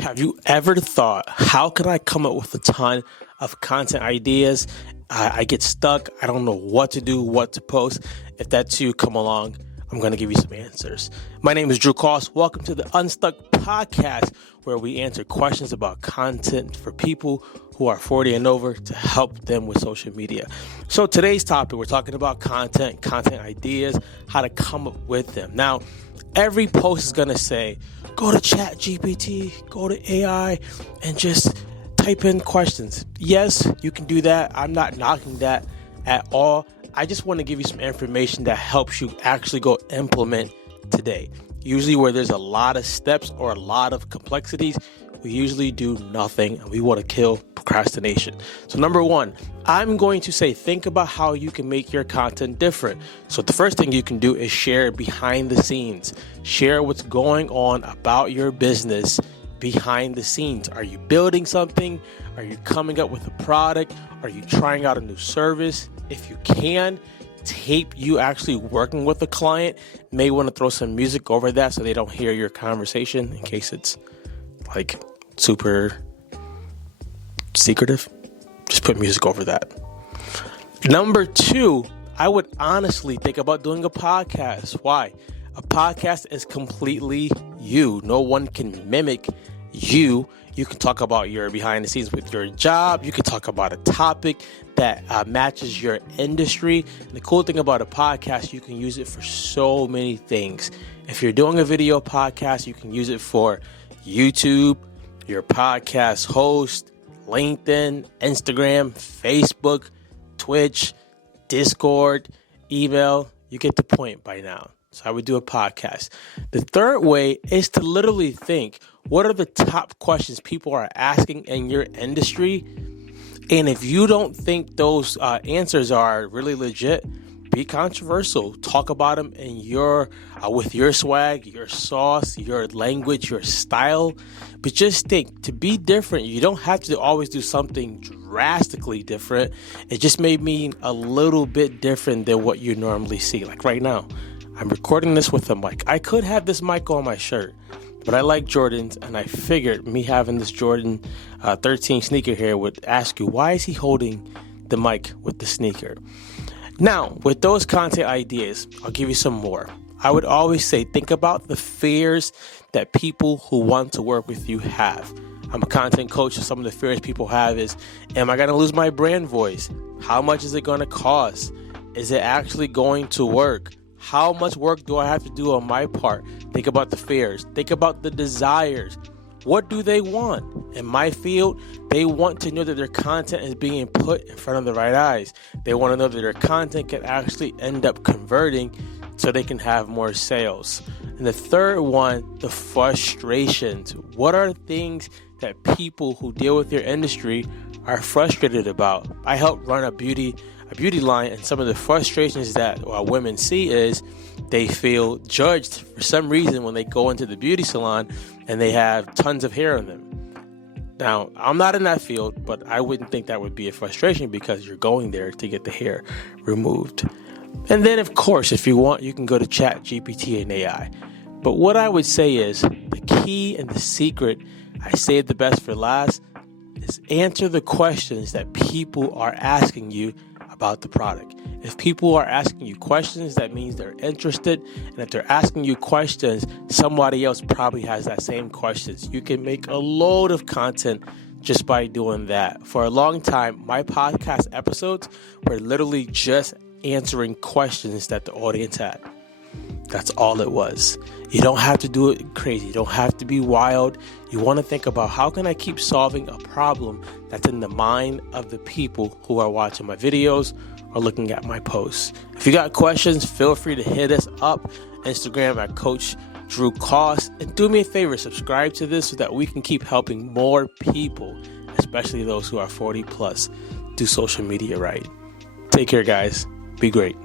Have you ever thought, how can I come up with a ton of content ideas? I get stuck. I don't know what to do, what to post. If that's you, come along. I'm going to give you some answers. My name is Drew Koss. Welcome to the Unstuck Podcast, where we answer questions about content for people who are 40 and over to help them with social media. So today's topic, we're talking about content ideas, how to come up with them. Now, every post is going to say, go to ChatGPT, go to AI, and just type in questions. Yes, you can do that. I'm not knocking that at all. I just want to give you some information that helps you actually go implement today. Usually where there's a lot of steps or a lot of complexities, we usually do nothing, and we want to kill procrastination. So number one, I'm going to say, think about how you can make your content different. So the first thing you can do is share behind the scenes. Share what's going on about your business behind the scenes. Are you building something? Are you coming up with a product? Are you trying out a new service? If you can, tape you actually working with a client. May want to throw some music over that so they don't hear your conversation in case it's like super secretive. Just put music over that. Number two, I would honestly think about doing a podcast. Why? A podcast is completely you. No one can mimic you. You can talk about your behind the scenes with your job. You can talk about a topic that matches your industry. And the cool thing about a podcast, you can use it for so many things. If you're doing a video podcast, you can use it for YouTube, your podcast host, LinkedIn, Instagram, Facebook, Twitch, Discord, email. You get the point by now. So I would do a podcast. The third way is to literally think, what are the top questions people are asking in your industry? And if you don't think those answers are really legit, be controversial. Talk about them in your with your swag, your sauce, your language, your style. But just think, to be different, you don't have to always do something drastically different. It just may mean a little bit different than what you normally see. Like right now, I'm recording this with a mic. I could have this mic on my shirt, but I like Jordans, and I figured me having this Jordan 13 sneaker here would ask you, why is he holding the mic with the sneaker? Now, with those content ideas, I'll give you some more. I would always say, think about the fears that people who want to work with you have. I'm a content coach, and some of the fears people have is, am I going to lose my brand voice? How much is it going to cost? Is it actually going to work? How much work do I have to do on my part? Think about the fears. Think about the desires. What do they want? In my field, they want to know that their content is being put in front of the right eyes. They want to know that their content can actually end up converting so they can have more sales. And the third one, the frustrations. What are things that people who deal with your industry are frustrated about? I help run a beauty line, and some of the frustrations that women see is they feel judged for some reason when they go into the beauty salon and they have tons of hair on them. Now, I'm not in that field, but I wouldn't think that would be a frustration because you're going there to get the hair removed. And then, of course, if you want, you can go to ChatGPT and AI. But what I would say is the key and the secret, I saved the best for last, is answer the questions that people are asking you about the product. If people are asking you questions, that means they're interested. And if they're asking you questions, somebody else probably has that same questions. You can make a load of content just by doing that. For a long time, my podcast episodes were literally just answering questions that the audience had. That's all it was. You don't have to do it crazy. You don't have to be wild. You want to think about, how can I keep solving a problem that's in the mind of the people who are watching my videos or looking at my posts. If you got questions, feel free to hit us up. Instagram at Coach Drew Koss. And do me a favor, subscribe to this so that we can keep helping more people, especially those who are 40 plus, do social media right. Take care, guys. Be great.